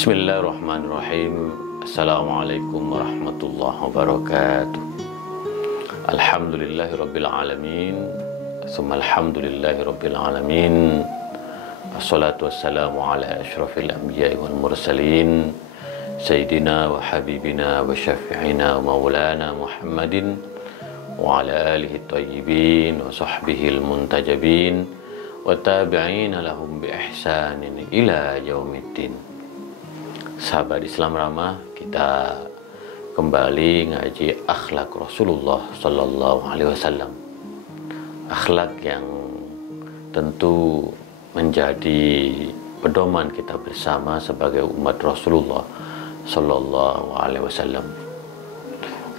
Bismillahirrahmanirrahim. Assalamualaikum warahmatullahi wabarakatuh. Alhamdulillahirabbil alamin. Summa alhamdulillahirabbil alamin. Assalatu wassalamu ala asyrafil anbiya'i wal mursalin sayyidina wa habibina wa syafi'ina wa maulana Muhammadin wa ala alihi thayyibin wa sahbihi muntajabin wa tabi'ina lahum bi ihsanin ila yaumiddin. Sahabat Islam Ramah, kita kembali ngaji akhlak Rasulullah Sallallahu Alaihi Wasallam. Akhlak yang tentu menjadi pedoman kita bersama sebagai umat Rasulullah Sallallahu Alaihi Wasallam.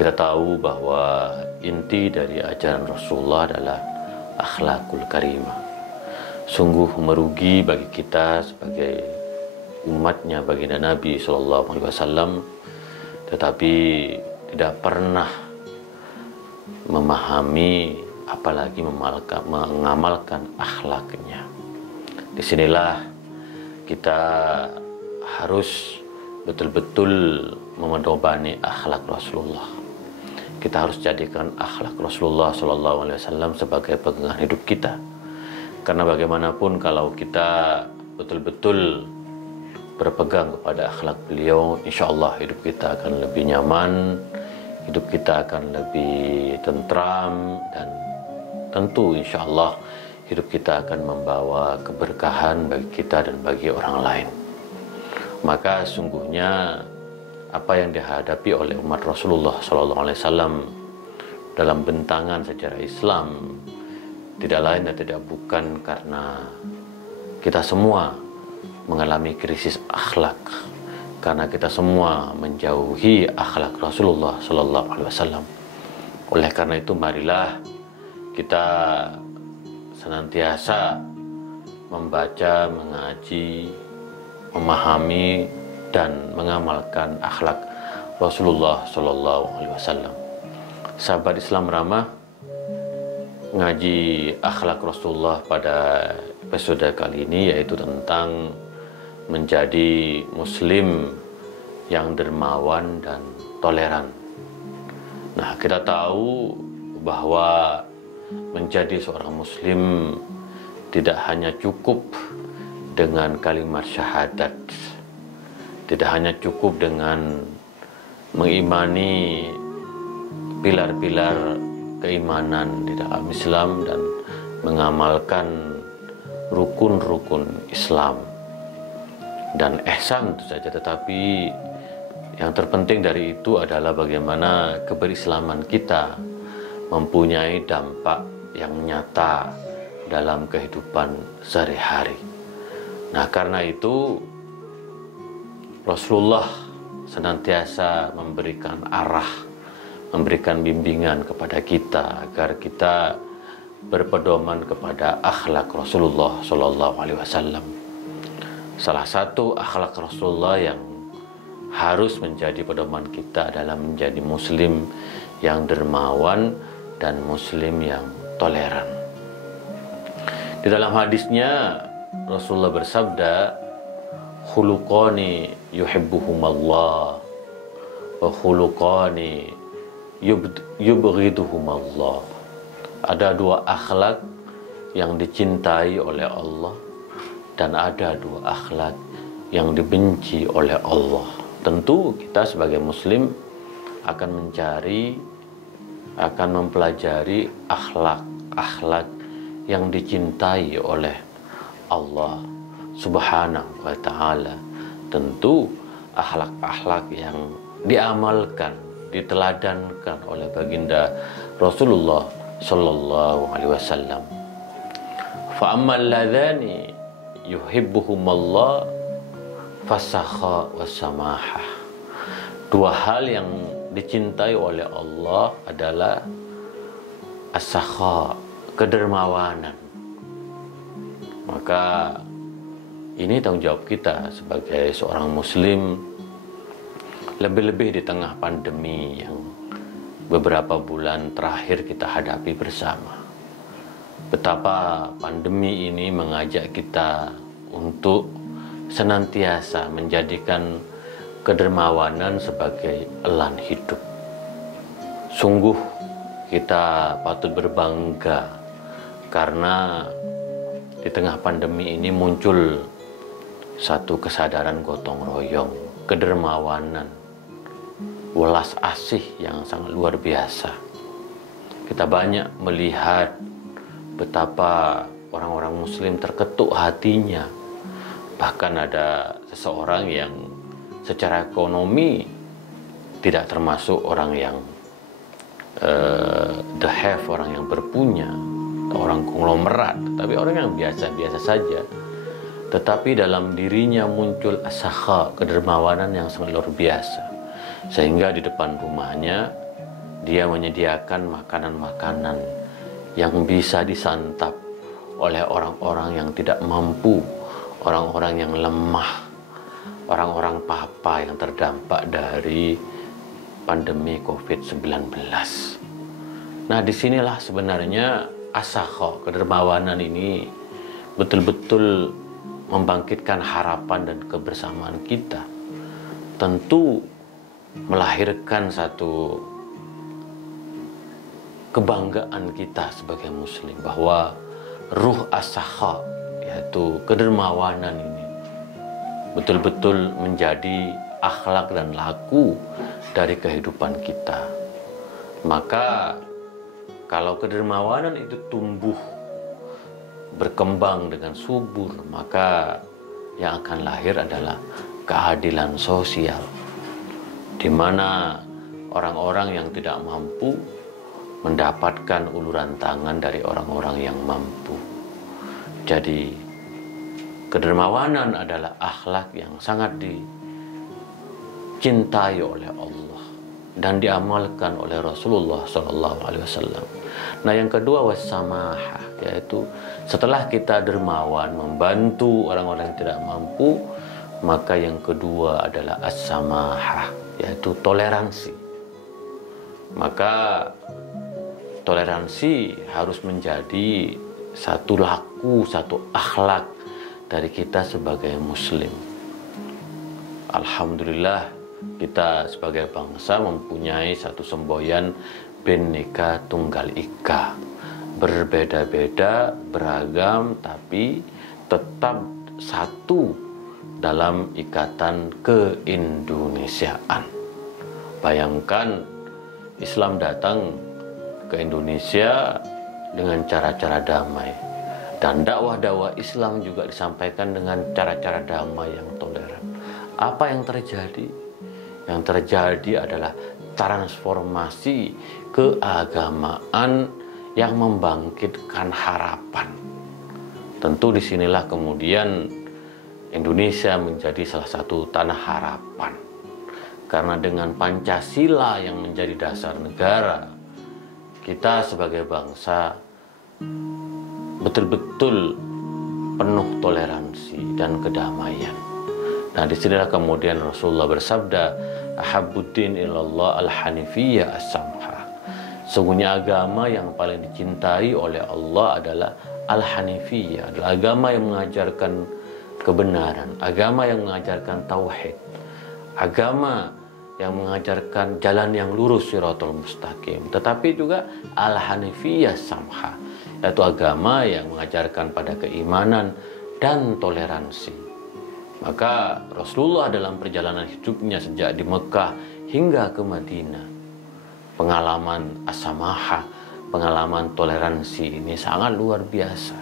Kita tahu bahwa inti dari ajaran Rasulullah adalah akhlakul karimah. Sungguh merugi bagi kita sebagai umatnya baginda Nabi Sallallahu Alaihi Wasallam, tetapi tidak pernah memahami apalagi mengamalkan akhlaknya. Disinilah kita harus betul-betul memadobani akhlak Rasulullah. Kita harus jadikan akhlak Rasulullah Sallallahu Alaihi Wasallam sebagai pegangan hidup kita. Karena bagaimanapun kalau kita betul-betul berpegang kepada akhlak beliau, insya Allah hidup kita akan lebih nyaman, hidup kita akan lebih tentram, dan tentu insya Allah hidup kita akan membawa keberkahan bagi kita dan bagi orang lain. Maka sungguhnya apa yang dihadapi oleh umat Rasulullah SAW dalam bentangan sejarah Islam tidak lain dan tidak bukan karena kita semua mengalami krisis akhlak, karena kita semua menjauhi akhlak Rasulullah Sallallahu Alaihi Wasallam. Oleh karena itu, marilah kita senantiasa membaca, mengaji, memahami dan mengamalkan akhlak Rasulullah Sallallahu Alaihi Wasallam. Sahabat Islam Ramah, ngaji akhlak Rasulullah pada episode kali ini yaitu tentang menjadi muslim yang dermawan dan toleran. Nah, kita tahu bahwa menjadi seorang muslim tidak hanya cukup dengan kalimat syahadat, tidak hanya cukup dengan mengimani pilar-pilar keimanan di dalam Islam dan mengamalkan rukun-rukun Islam dan ihsan itu saja, tetapi yang terpenting dari itu adalah bagaimana keberislaman kita mempunyai dampak yang nyata dalam kehidupan sehari-hari. Nah, karena itu Rasulullah senantiasa memberikan arah, memberikan bimbingan kepada kita agar kita berpedoman kepada akhlak Rasulullah Sallallahu Alaihi Wasallam. Salah satu akhlak Rasulullah yang harus menjadi pedoman kita adalah menjadi muslim yang dermawan dan muslim yang toleran. Di dalam hadisnya Rasulullah bersabda, khuluqani yuhibbuhumallah wa khuluqani yubghiduhumallah. Ada dua akhlak yang dicintai oleh Allah dan ada dua akhlak yang dibenci oleh Allah. Tentu kita sebagai muslim akan mencari, akan mempelajari akhlak-akhlak yang dicintai oleh Allah Subhanahu wa ta'ala. Tentu akhlak-akhlak yang diamalkan, diteladankan oleh baginda Rasulullah Sallallahu Alaihi Wasallam. Fa ammal ladzani yuhibbuhumallah fasakha wasamahah. Dua hal yang dicintai oleh Allah adalah as-sakha, kedermawanan. Maka ini tanggung jawab kita sebagai seorang muslim, lebih-lebih di tengah pandemi yang beberapa bulan terakhir kita hadapi bersama. Betapa pandemi ini mengajak kita untuk senantiasa menjadikan kedermawanan sebagai elan hidup. Sungguh kita patut berbangga karena di tengah pandemi ini muncul satu kesadaran gotong royong, kedermawanan, welas asih yang sangat luar biasa. Kita banyak melihat betapa orang-orang muslim terketuk hatinya. Bahkan ada seseorang yang secara ekonomi tidak termasuk orang yang the have, orang yang berpunya, orang konglomerat, tapi orang yang biasa-biasa saja. Tetapi dalam dirinya muncul asakha, kedermawanan yang sangat luar biasa. Sehingga di depan rumahnya dia menyediakan makanan-makanan yang bisa disantap oleh orang-orang yang tidak mampu, orang-orang yang lemah, orang-orang papa yang terdampak dari pandemi COVID-19. Nah, disinilah sebenarnya asakha, kedermawanan ini betul-betul membangkitkan harapan dan kebersamaan kita. Tentu melahirkan satu kebanggaan kita sebagai muslim bahwa ruh asakha, yaitu kedermawanan ini, betul-betul menjadi akhlak dan laku dari kehidupan kita. Maka kalau kedermawanan itu tumbuh, berkembang dengan subur, maka yang akan lahir adalah keadilan sosial, di mana orang-orang yang tidak mampu mendapatkan uluran tangan dari orang-orang yang mampu. Jadi kedermawanan adalah akhlak yang sangat dicintai oleh Allah dan diamalkan oleh Rasulullah SAW. Nah, yang kedua wassamahah, yaitu setelah kita dermawan membantu orang-orang yang tidak mampu, maka yang kedua adalah as-samahah, yaitu toleransi. Maka toleransi harus menjadi satu laku, satu akhlak dari kita sebagai muslim. Alhamdulillah, kita sebagai bangsa mempunyai satu semboyan Bhinneka Tunggal Ika. Berbeda-beda, beragam, tapi tetap satu dalam ikatan keindonesiaan. Bayangkan Islam datang ke Indonesia dengan cara-cara damai, dan dakwah-dakwah Islam juga disampaikan dengan cara-cara damai yang toleran. Apa yang terjadi? Yang terjadi adalah transformasi keagamaan yang membangkitkan harapan. Tentu disinilah kemudian Indonesia menjadi salah satu tanah harapan. Karena dengan Pancasila yang menjadi dasar negara, kita sebagai bangsa betul-betul penuh toleransi dan kedamaian. Nah, disinilah kemudian Rasulullah bersabda, ahabbuddin ilallah al-hanifiyah as-samha. Sungguhnya agama yang paling dicintai oleh Allah adalah al-hanifiyah, adalah agama yang mengajarkan kebenaran, agama yang mengajarkan tauhid, agama yang mengajarkan jalan yang lurus, siratul mustaqim. Tetapi juga al-hanifiyah samha, yaitu agama yang mengajarkan pada keimanan dan toleransi. Maka Rasulullah dalam perjalanan hidupnya sejak di Mekah hingga ke Madinah, pengalaman as-samahah, pengalaman toleransi ini sangat luar biasa.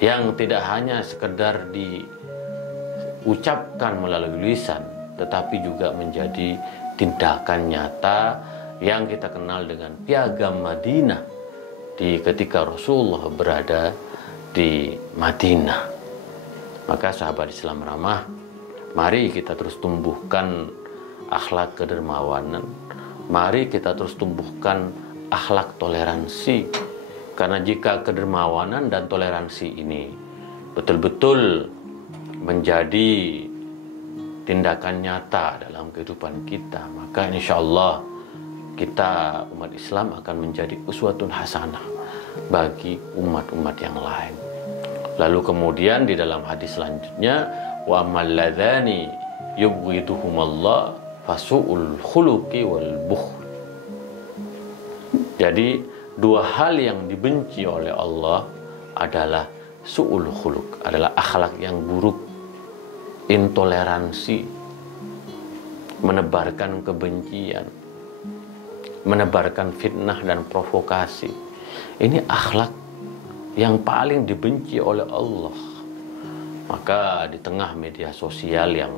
Yang tidak hanya sekedar diucapkan melalui lisan, tetapi juga menjadi tindakan nyata yang kita kenal dengan Piagam Madinah ketika Rasulullah berada di Madinah. Maka sahabat Islam ramah, mari kita terus tumbuhkan akhlak kedermawanan, mari kita terus tumbuhkan akhlak toleransi. Karena jika kedermawanan dan toleransi ini betul-betul menjadi tindakan nyata dalam kehidupan kita, maka insya Allah kita umat Islam akan menjadi uswatun hasanah bagi umat-umat yang lain. Lalu kemudian di dalam hadis selanjutnya, Wa ammal ladzani yubghiduhumallah fasu'ul khuluqi wal bukhl. Jadi dua hal yang dibenci oleh Allah adalah su'ul khuluq, adalah akhlak yang buruk, intoleransi, menebarkan kebencian, menebarkan fitnah dan provokasi. Ini akhlak yang paling dibenci oleh Allah. Maka di tengah media sosial yang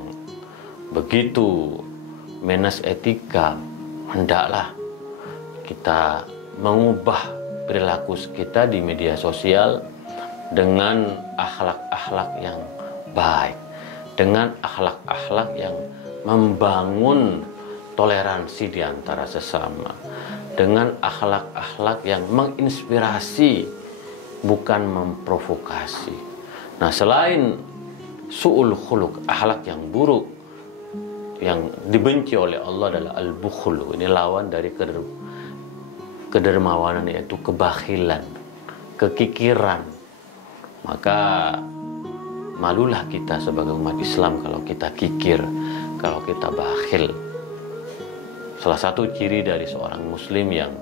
begitu minus etika, hendaklah kita mengubah perilaku kita di media sosial dengan akhlak-akhlak yang baik, dengan akhlak-akhlak yang membangun toleransi di antara sesama, dengan akhlak-akhlak yang menginspirasi, bukan memprovokasi. Nah, selain su'ul khuluq, akhlak yang buruk yang dibenci oleh Allah adalah al-bukhul. Ini lawan dari kedermawanan, yaitu kebakhilan, kekikiran. Maka malulah kita sebagai umat Islam kalau kita kikir, kalau kita bakhil. Salah satu ciri dari seorang muslim yang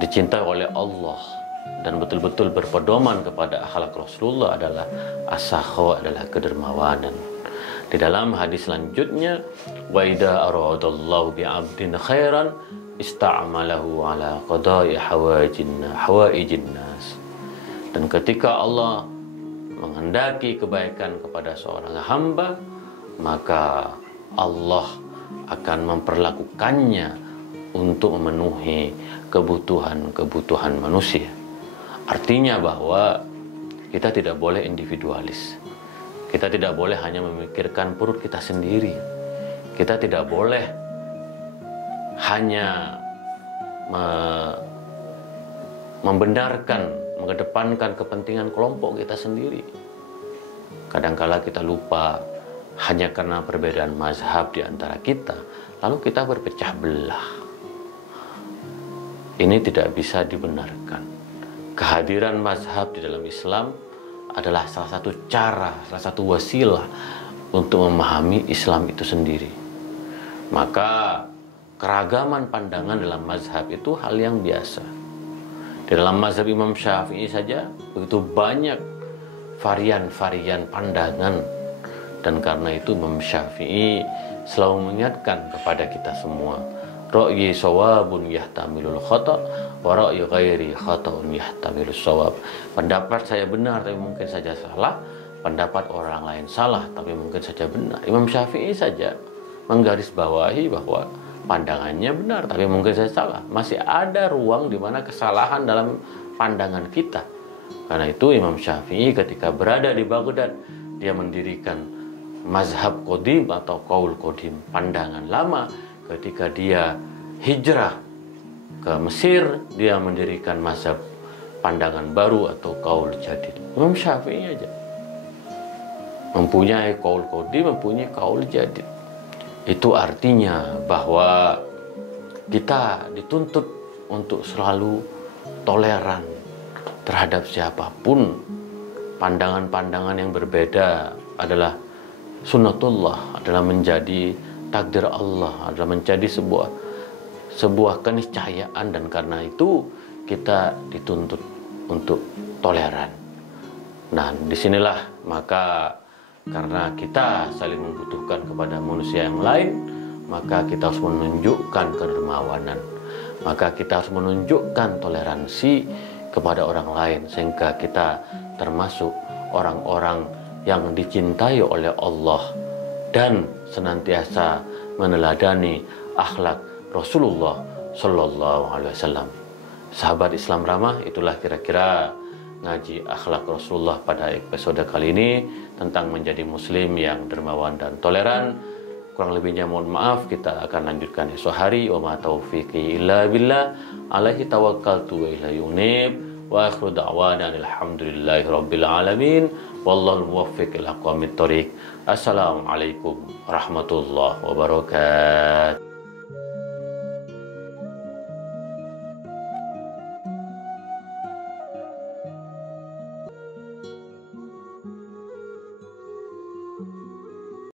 dicintai oleh Allah dan betul-betul berpedoman kepada akhlak Rasulullah adalah as-sakha, adalah kedermawanan. Di dalam hadis selanjutnya, wa idza aradallahu bi'abdin khairan ista'malahu ala qada'i hawaijin nas. Dan ketika Allah menghendaki kebaikan kepada seorang hamba, maka Allah akan memperlakukannya untuk memenuhi kebutuhan-kebutuhan manusia. Artinya bahwa kita tidak boleh individualis. Kita tidak boleh hanya memikirkan perut kita sendiri. Kita tidak boleh hanya membenarkan, mengedepankan kepentingan kelompok kita sendiri. Kadangkala kita lupa hanya karena perbedaan mazhab di antara kita, lalu kita berpecah belah. Ini tidak bisa dibenarkan. Kehadiran mazhab di dalam Islam adalah salah satu cara, salah satu wasilah untuk memahami Islam itu sendiri. Maka keragaman pandangan dalam mazhab itu hal yang biasa. Di dalam mazhab Imam Syafi'i saja begitu banyak varian-varian pandangan. Dan karena itu Imam Syafi'i selalu mengingatkan kepada kita semua, ra'yi shawabun yahtamilul khata' wa ra'yi ghairi khata'un yahtamilus shawab. Pendapat saya benar tapi mungkin saja salah, pendapat orang lain salah tapi mungkin saja benar. Imam Syafi'i saja menggarisbawahi bahwa pandangannya benar tapi mungkin saja salah. Masih ada ruang di mana kesalahan dalam pandangan kita. Karena itu Imam Syafi'i ketika berada di Baghdad, dia mendirikan mazhab qadim atau qaul qadim, pandangan lama. Ketika dia hijrah ke Mesir, dia mendirikan mazhab pandangan baru atau qaul jadid. Imam Syafi'i aja mempunyai qaul qadim, mempunyai qaul jadid. Itu artinya bahwa kita dituntut untuk selalu toleran terhadap siapapun. Pandangan-pandangan yang berbeda adalah sunnatullah, adalah menjadi takdir Allah, adalah menjadi sebuah keniscayaan, dan karena itu kita dituntut untuk toleran. Nah, disinilah maka karena kita saling membutuhkan kepada manusia yang lain, maka kita harus menunjukkan kedermawanan, maka kita harus menunjukkan toleransi kepada orang lain, sehingga kita termasuk orang-orang yang dicintai oleh Allah dan senantiasa meneladani akhlak Rasulullah Sallallahu Alaihi Wasallam. Sahabat Islam Ramah, itulah kira-kira ngaji akhlak Rasulullah pada episode kali ini tentang menjadi muslim yang dermawan dan toleran. Kurang lebihnya mohon maaf, kita akan lanjutkan esok hari. Wa ma taufiqi illa billah, alaihi tawakkaltu wa ilaihi unib. Wa akhiru da'wana alhamdulillahi rabbil alamin. Wallahu muwaffiq ila aqwamit thoriq. Assalamualaikum warahmatullahi wabarakatuh.